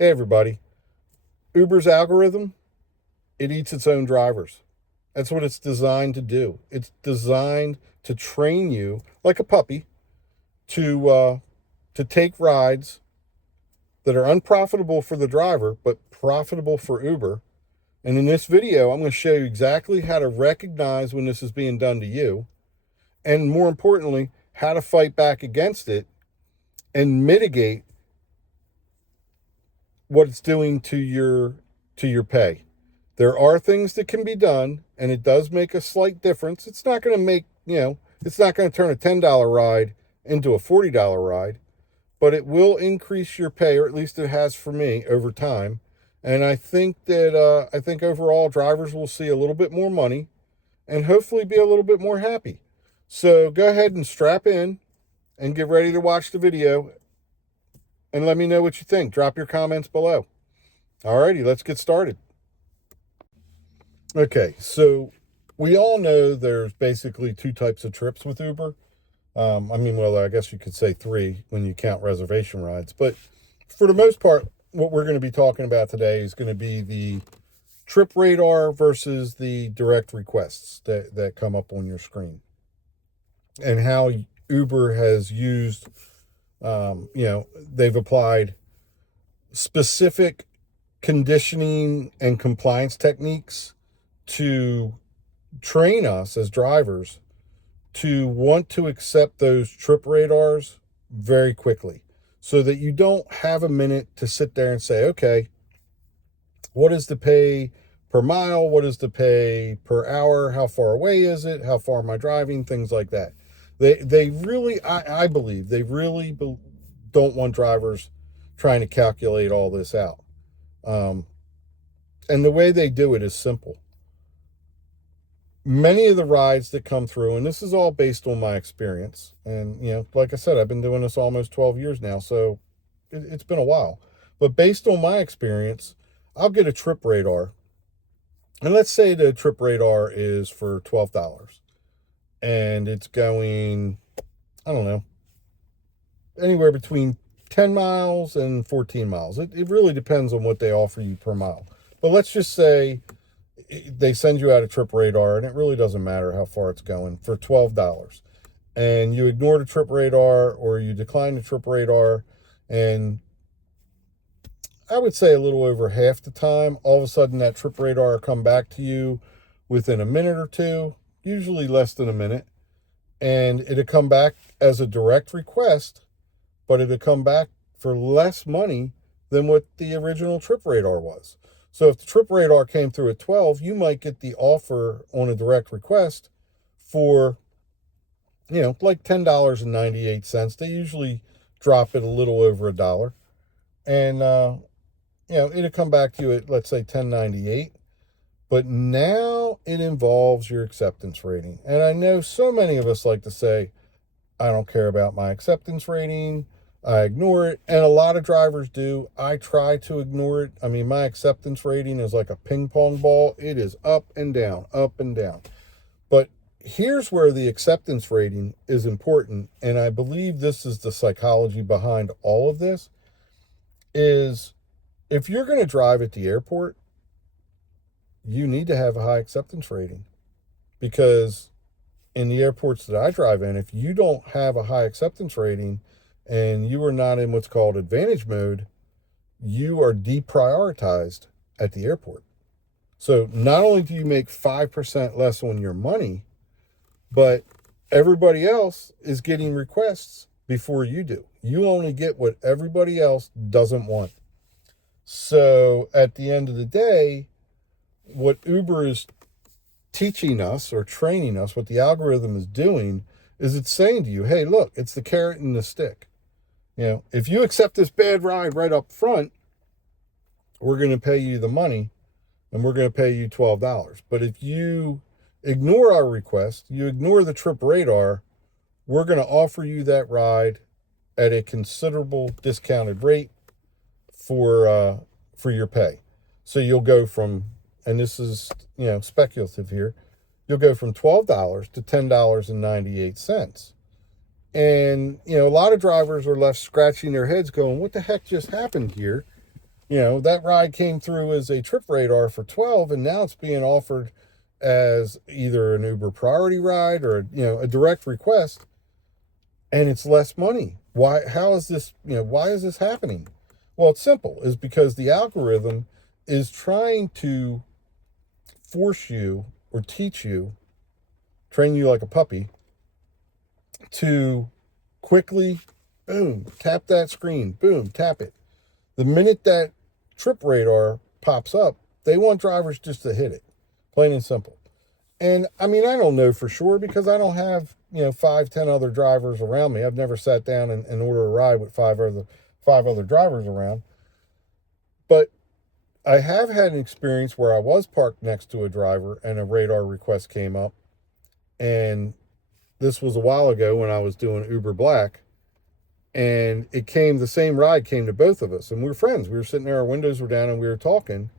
Hey everybody, Uber's algorithm, it eats its own drivers. That's what it's designed to do. It's designed to train you like a puppy to take rides that are unprofitable for the driver but profitable for Uber. And in this video, I'm going to show you exactly how to recognize when this is being done to you, and more importantly, how to fight back against it and mitigate what it's doing to your pay. There are things that can be done, and it does make a slight difference. It's not going to make, it's not going to turn a $10 ride into a $40 ride, but it will increase your pay, or at least it has for me over time. And I think overall drivers will see a little bit more money and hopefully be a little bit more happy. So go ahead and strap in and get ready to watch the video and let me know what you think. Drop your comments below. Alrighty, let's get started. Okay, so we all know there's basically two types of trips with Uber. I guess you could say three when you count reservation rides. But for the most part, what we're going to be talking about today is going to be the trip radar versus the direct requests that come up on your screen, and how Uber has used, they've applied specific conditioning and compliance techniques to train us as drivers to want to accept those trip radars very quickly, so that you don't have a minute to sit there and say, okay, what is the pay per mile? What is the pay per hour? How far away is it? How far am I driving? Things like that. They really, I believe, they really don't want drivers trying to calculate all this out. And the way they do it is simple. Many of the rides that come through, and this is all based on my experience, and like I said, I've been doing this almost 12 years now, so it's been a while. But based on my experience, I'll get a trip radar, and let's say the trip radar is for $12, and it's going, I don't know, anywhere between 10 miles and 14 miles. It really depends on what they offer you per mile. But let's just say they send you out a trip radar, and it really doesn't matter how far it's going, for $12. And you ignore the trip radar, or you decline the trip radar, and I would say a little over half the time, all of a sudden that trip radar will come back to you within a minute or two, usually less than a minute, and it'll come back as a direct request, but it'll come back for less money than what the original trip radar was. So if the trip radar came through at 12, you might get the offer on a direct request for, like $10.98. They usually drop it a little over $1. And, it'll come back to you at, let's say, $10.98. But now it involves your acceptance rating. And I know so many of us like to say, I don't care about my acceptance rating. I ignore it, and a lot of drivers do. I try to ignore it. I mean, my acceptance rating is like a ping pong ball. It is up and down, up and down. But here's where the acceptance rating is important, and I believe this is the psychology behind all of this, is if you're going to drive at the airport, you need to have a high acceptance rating. Because in the airports that I drive in, if you don't have a high acceptance rating and you are not in what's called advantage mode, you are deprioritized at the airport. So not only do you make 5% less on your money, but everybody else is getting requests before you do. You only get what everybody else doesn't want. So at the end of the day, what Uber is teaching us or training us, what the algorithm is doing, is it's saying to you, hey, look, it's the carrot and the stick. If you accept this bad ride right up front, we're going to pay you the money, and we're going to pay you $12. But if you ignore our request, you ignore the trip radar, we're going to offer you that ride at a considerable discounted rate for your pay. So you'll go from, and this is, speculative here, you'll go from $12 to $10.98. And, a lot of drivers are left scratching their heads going, what the heck just happened here? That ride came through as a trip radar for 12, and now it's being offered as either an Uber priority ride or, a direct request, and it's less money. Why? How is this, why is this happening? Well, it's simple. Is because the algorithm is trying to force you or teach you, train you like a puppy, to quickly, boom, tap that screen, boom, tap it. The minute that trip radar pops up, they want drivers just to hit it, plain and simple. And I mean, I don't know for sure because I don't have, 5, 10 other drivers around me. I've never sat down and ordered a ride with five other drivers around. But I have had an experience where I was parked next to a driver and a radar request came up. And this was a while ago when I was doing Uber Black. And the same ride came to both of us. And we were friends. We were sitting there, our windows were down, and we were talking.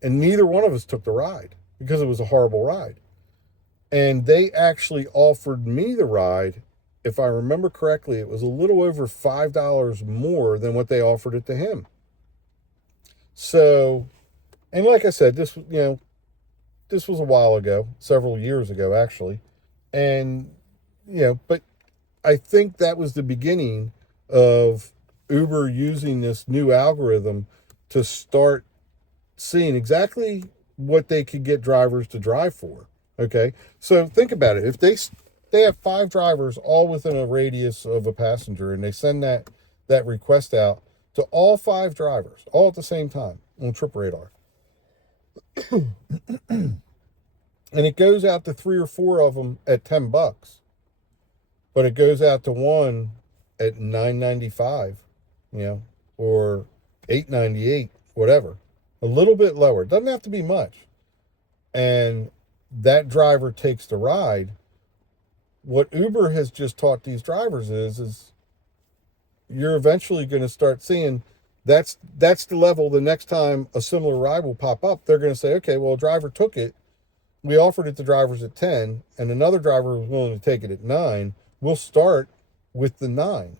And neither one of us took the ride because it was a horrible ride. And they actually offered me the ride. If I remember correctly, it was a little over $5 more than what they offered it to him. So, and like I said, this was a while ago, several years ago, actually. And, but I think that was the beginning of Uber using this new algorithm to start seeing exactly what they could get drivers to drive for. Okay. So think about it. If they have 5 drivers all within a radius of a passenger, and they send that request out to all 5 drivers all at the same time on Trip Radar, and it goes out to 3 or 4 of them at $10, but it goes out to one at $9.95, or $8.98, whatever, a little bit lower. It doesn't have to be much. And that driver takes the ride. What Uber has just taught these drivers is you're eventually going to start seeing that's the level. The next time a similar ride will pop up, they're going to say, okay, well, a driver took it. We offered it to drivers at 10, and another driver was willing to take it at 9. We'll start with the 9.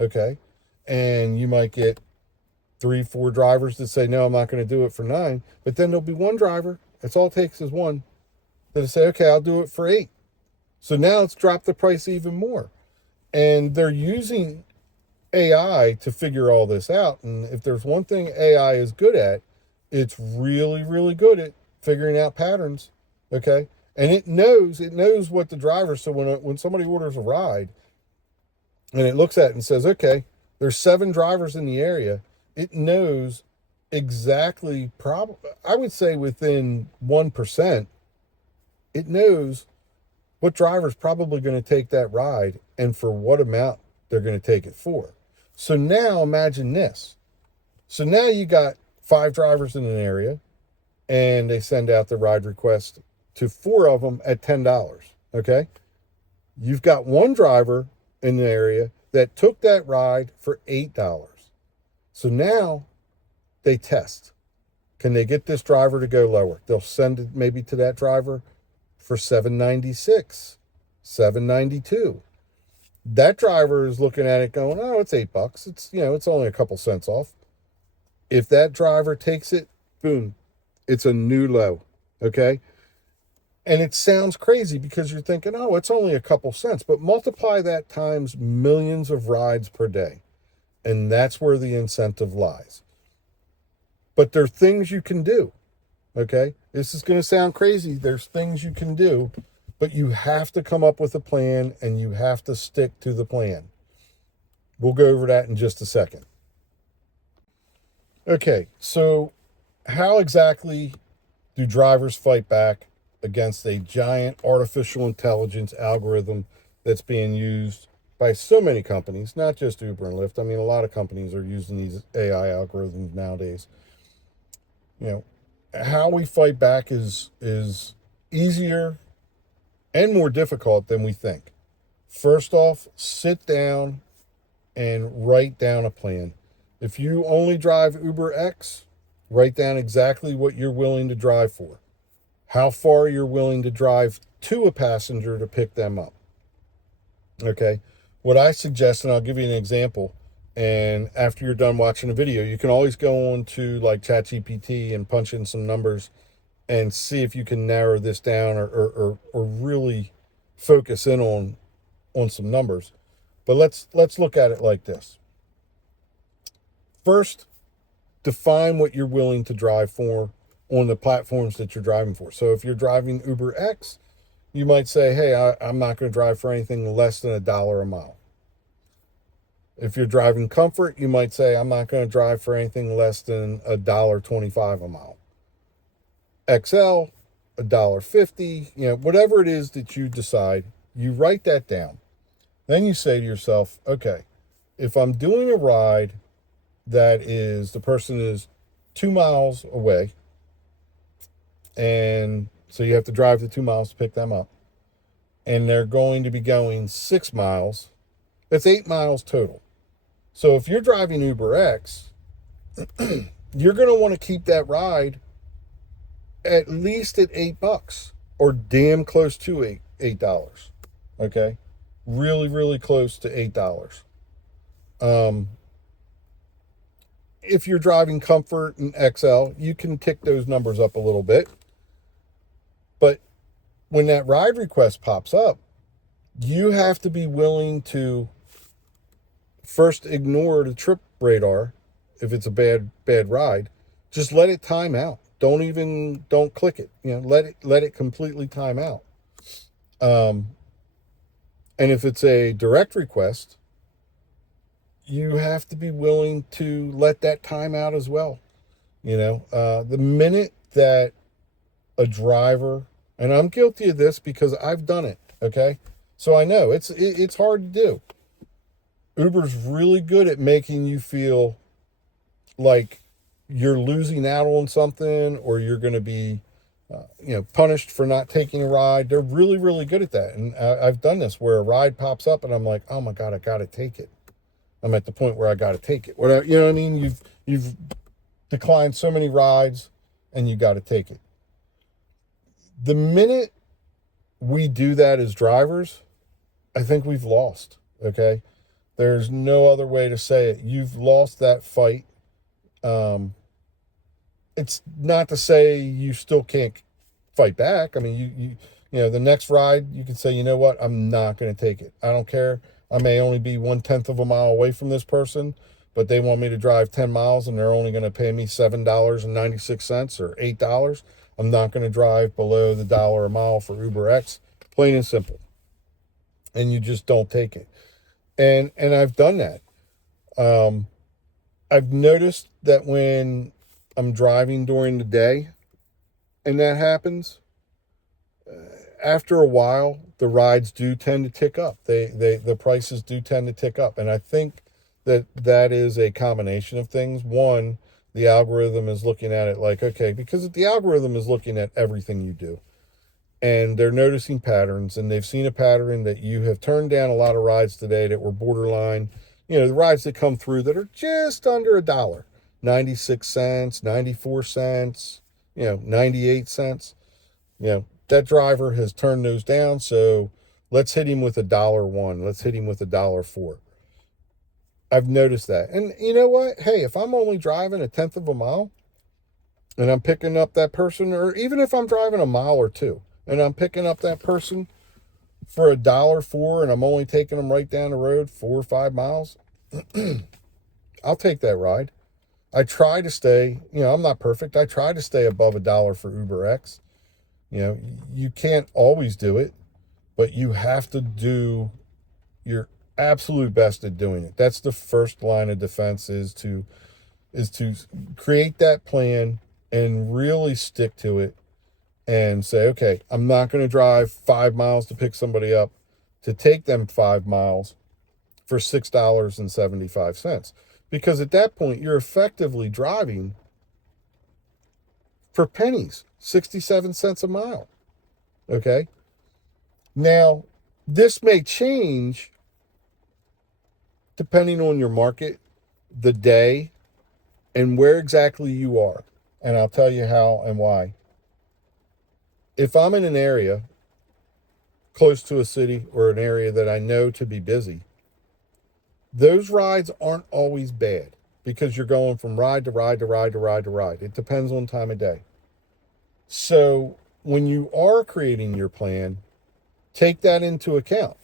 Okay. And you might get 3, 4 drivers that say, no, I'm not going to do it for 9. But then there'll be one driver. That's all it takes is one that'll say, okay, I'll do it for 8. So now it's dropped the price even more. And they're using AI to figure all this out. And if there's one thing AI is good at, it's really, really good at figuring out patterns. Okay. And it knows what the driver. So when somebody orders a ride and it looks at it and says, okay, there's 7 drivers in the area, it knows exactly, I would say within 1%, it knows what driver's probably going to take that ride and for what amount they're going to take it for. So now imagine this. So now you got 5 drivers in an area and they send out the ride request to 4 of them at $10. Okay. You've got one driver in the area that took that ride for $8. So now they test. Can they get this driver to go lower? They'll send it maybe to that driver for $7.96, $7.92. That driver is looking at it going, oh, it's $8. It's only a couple cents off. If that driver takes it, boom, it's a new low. Okay. And it sounds crazy because you're thinking, oh, it's only a couple cents, but multiply that times millions of rides per day. And that's where the incentive lies. But there are things you can do. Okay. This is going to sound crazy. There's things you can do, but you have to come up with a plan and you have to stick to the plan. We'll go over that in just a second. Okay. So how exactly do drivers fight back against a giant artificial intelligence algorithm that's being used by so many companies, not just Uber and Lyft? I mean, a lot of companies are using these AI algorithms nowadays. How we fight back is easier and more difficult than we think. First off, sit down and write down a plan. If you only drive Uber X, write down exactly what you're willing to drive for, how far you're willing to drive to a passenger to pick them up. Okay. What I suggest, and I'll give you an example, And after you're done watching a video, you can always go on to like ChatGPT and punch in some numbers and see if you can narrow this down, or really focus in on some numbers. But let's look at it like this. First, define what you're willing to drive for on the platforms that you're driving for. So if you're driving Uber X, you might say, hey, I'm not going to drive for anything less than $1 a mile. If you're driving Comfort, you might say, I'm not going to drive for anything less than $1.25 a mile. XL, $1.50, whatever it is that you decide, you write that down. Then you say to yourself, okay, if I'm doing a ride that is, the person is 2 miles away, and so you have to drive the 2 miles to pick them up, and they're going to be going 6 miles, that's 8 miles total. So if you're driving Uber X, you're going to want to keep that ride at least at $8, or damn close to $8. Okay, really, really close to $8. If you're driving Comfort and XL, you can tick those numbers up a little bit. But when that ride request pops up, you have to be willing to first ignore the trip radar if it's a bad ride. Just let it time out. Don't click it. Let it completely time out. And if it's a direct request, you have to be willing to let that time out as well. The minute that a driver, and I'm guilty of this because I've done it, okay? So I know it's hard to do. Uber's really good at making you feel like you're losing out on something, or you're going to be punished for not taking a ride. They're really, really good at that. And I've done this where a ride pops up and I'm like, oh my God, I got to take it. I'm at the point where I got to take it. Whatever, you know what I mean? You've declined so many rides and you got to take it. The minute we do that as drivers, I think we've lost. Okay. There's no other way to say it. You've lost that fight. It's not to say you still can't fight back. I mean, the next ride, you can say, you know what? I'm not going to take it. I don't care. I may only be 1/10 of a mile away from this person, but they want me to drive 10 miles and they're only going to pay me $7.96 or $8. I'm not going to drive below the $1 a mile for Uber X, plain and simple. And you just don't take it. And I've done that. I've noticed that when I'm driving during the day and that happens, after a while, the rides do tend to tick up. The prices do tend to tick up. And I think that is a combination of things. One, the algorithm is looking at it like, okay, because the algorithm is looking at everything you do. And they're noticing patterns, and they've seen a pattern that you have turned down a lot of rides today that were borderline, the rides that come through that are just under $1, 96 cents, 94 cents, 98 cents. That driver has turned those down, so let's hit him with $1.01. Let's hit him with $1.04. I've noticed that. And you know what? Hey, if I'm only driving 1/10 of a mile and I'm picking up that person, or even if I'm driving a mile or two and I'm picking up that person for $1.04 and I'm only taking them right down the road 4 or 5 miles, I'll take that ride. I try to stay, I'm not perfect. I try to stay above $1 for Uber X. You can't always do it, but you have to do your absolute best at doing it. That's the first line of defense, is to create that plan and really stick to it and say, okay, I'm not going to drive 5 miles to pick somebody up to take them 5 miles for $6.75. Because at that point, you're effectively driving for pennies, 67 cents a mile. Okay. Now, this may change depending on your market, the day, and where exactly you are. And I'll tell you how and why. If I'm in an area close to a city or an area that I know to be busy, Those rides aren't always bad because you're going from ride to ride to ride to ride to ride. It depends on time of day. So when you are creating your plan, take that into account.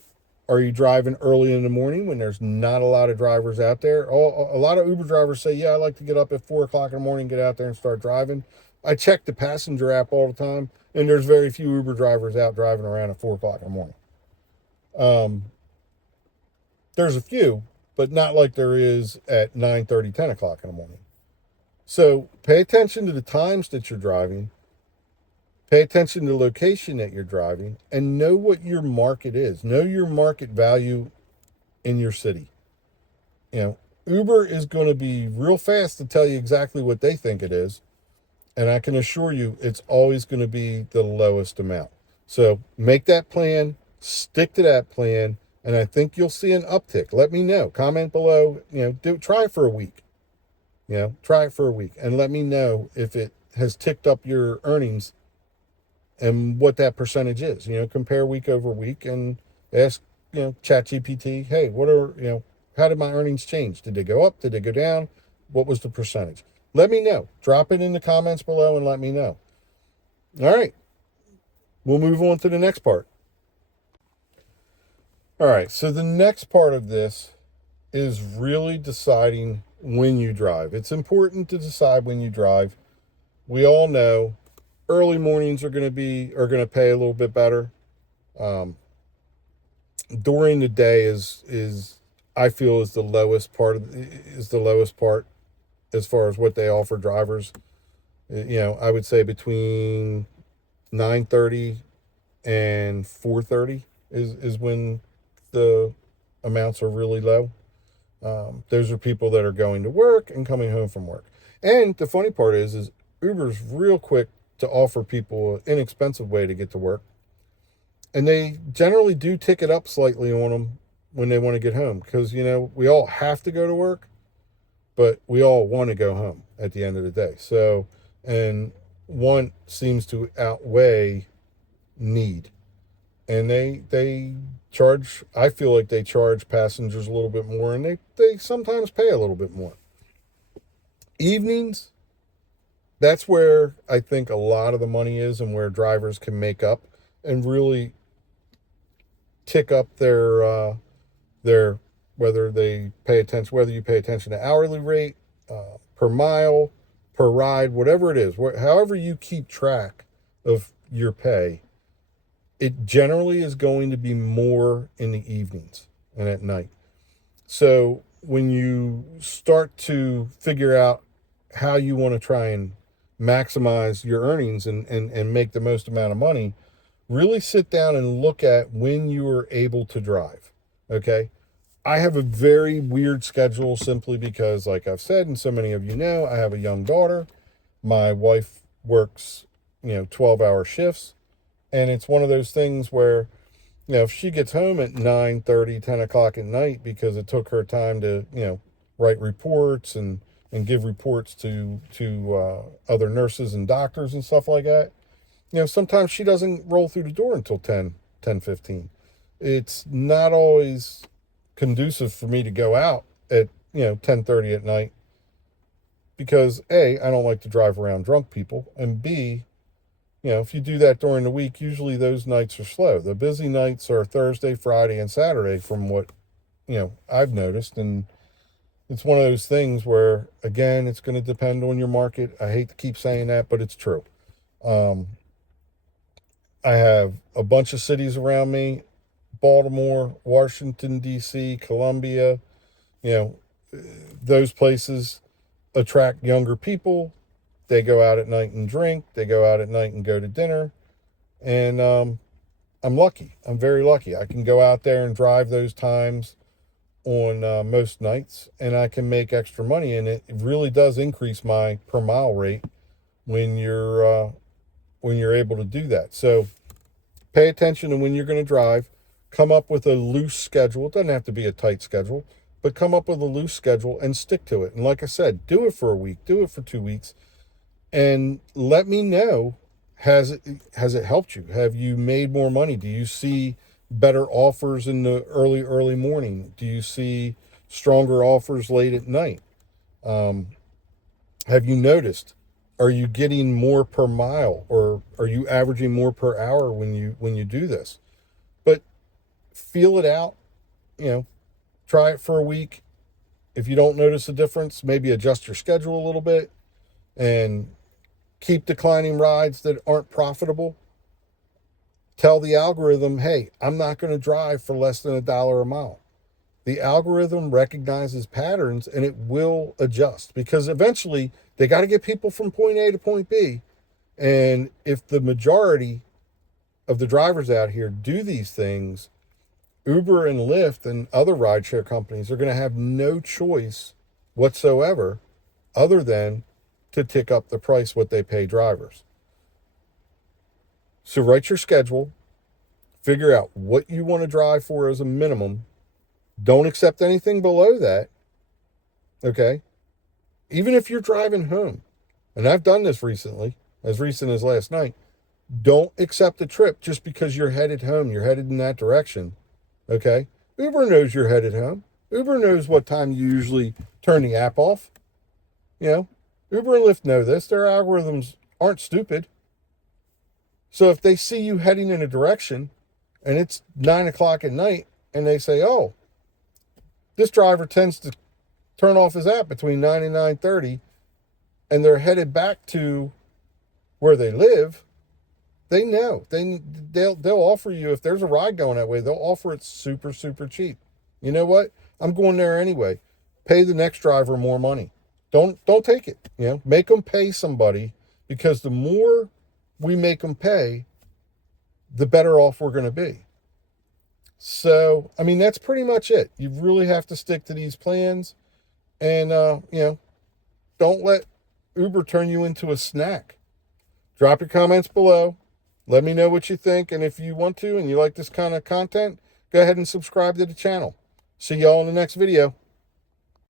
Are you driving early in the morning when there's not a lot of drivers out there? Oh, a lot of Uber drivers say, yeah, I like to get up at 4 o'clock in the morning, get out there and start driving. I check the passenger app all the time, and there's very few Uber drivers out driving around at 4 o'clock in the morning. There's a few, but not like there is at 9:30, 10 o'clock in the morning. So pay attention to the times that you're driving, pay attention to the location that you're driving, and know what your market is. Know your market value in your city. You know, Uber is going to be real fast to tell you exactly what they think it is. And I can assure you it's always going to be the lowest amount. So make that plan, stick to that plan, and I think you'll see an uptick. Let me know. Comment below. Try it for a week. Try it for a week and let me know if it has ticked up your earnings and what that percentage is. Compare week over week and ask, ChatGPT, hey, how did my earnings change? Did they go up? Did they go down? What was the percentage? Let me know. Drop it in the comments below and let me know. All right. We'll move on to the next part. All right. So the next part of this is really deciding when you drive. It's important to decide when you drive. We all know early mornings are going to pay a little bit better. During the day is I feel is the lowest part as far as what they offer drivers. I would say between 9:30 and 4:30 is when the amounts are really low. Those are people that are going to work and coming home from work. And the funny part is Uber's real quick to offer people an inexpensive way to get to work. And they generally do tick it up slightly on them when they want to get home because, we all have to go to work, but we all want to go home at the end of the day. So, and want seems to outweigh need. And they charge, I feel like they charge passengers a little bit more, and they sometimes pay a little bit more. Evenings, that's where I think a lot of the money is and where drivers can make up and really tick up their whether you pay attention to hourly rate, per mile, per ride, whatever it is, however you keep track of your pay, it generally is going to be more in the evenings and at night. So when you start to figure out how you want to try and maximize your earnings and make the most amount of money, really sit down and look at when you are able to drive. Okay. I have a very weird schedule simply because, like I've said, and so many of you know, I have a young daughter. My wife works, 12-hour shifts. And it's one of those things where, if she gets home at 9:30, 10 o'clock at night because it took her time to, write reports and give reports to other nurses and doctors and stuff like that, sometimes she doesn't roll through the door until 10:15. It's not always conducive for me to go out at, 10:30 at night because A, I don't like to drive around drunk people, and B, if you do that during the week, usually those nights are slow. The busy nights are Thursday, Friday, and Saturday from what, I've noticed. And it's one of those things where, again, it's going to depend on your market. I hate to keep saying that, but it's true. I have a bunch of cities around me: Baltimore, Washington, D.C., Columbia. Those places attract younger people. They go out at night and drink. They go out at night and go to dinner. And I'm lucky. I'm very lucky. I can go out there and drive those times on most nights, and I can make extra money. And it really does increase my per mile rate when you're able to do that. So pay attention to when you're going to drive. Come up with a loose schedule. It doesn't have to be a tight schedule, but come up with a loose schedule and stick to it. And like I said, do it for a week, do it for 2 weeks, and let me know, has it helped you? Have you made more money? Do you see better offers in the early morning? Do you see stronger offers late at night. Have you noticed? Are you getting more per mile, or are you averaging more per hour when you do this? But feel it out, you know, try it for a week. If you don't notice a difference, maybe adjust your schedule a little bit and keep declining rides that aren't profitable. Tell the algorithm, hey, I'm not going to drive for less than $1 a mile. The algorithm recognizes patterns and it will adjust, because eventually they got to get people from point A to point B. And if the majority of the drivers out here do these things, Uber and Lyft and other rideshare companies are going to have no choice whatsoever other than to tick up the price what they pay drivers. So write your schedule, figure out what you want to drive for as a minimum. Don't accept anything below that, okay? Even if you're driving home, and I've done this recently, as recent as last night, don't accept a trip just because you're headed home, you're headed in that direction, okay? Uber knows you're headed home. Uber knows what time you usually turn the app off. You know, Uber and Lyft know this. Their algorithms aren't stupid. So if they see you heading in a direction and it's 9 o'clock at night and they say, oh, this driver tends to turn off his app between 9 and 9:30, and they're headed back to where they live, they know. They'll offer you, if there's a ride going that way, they'll offer it super, super cheap. You know what? I'm going there anyway. Pay the next driver more money. Don't take it. You know, make them pay somebody, because the more we make them pay, the better off we're going to be. So, I mean, that's pretty much it. You really have to stick to these plans, and, you know, don't let Uber turn you into a snack. Drop your comments below. Let me know what you think. And if you want to, and you like this kind of content, go ahead and subscribe to the channel. See y'all in the next video.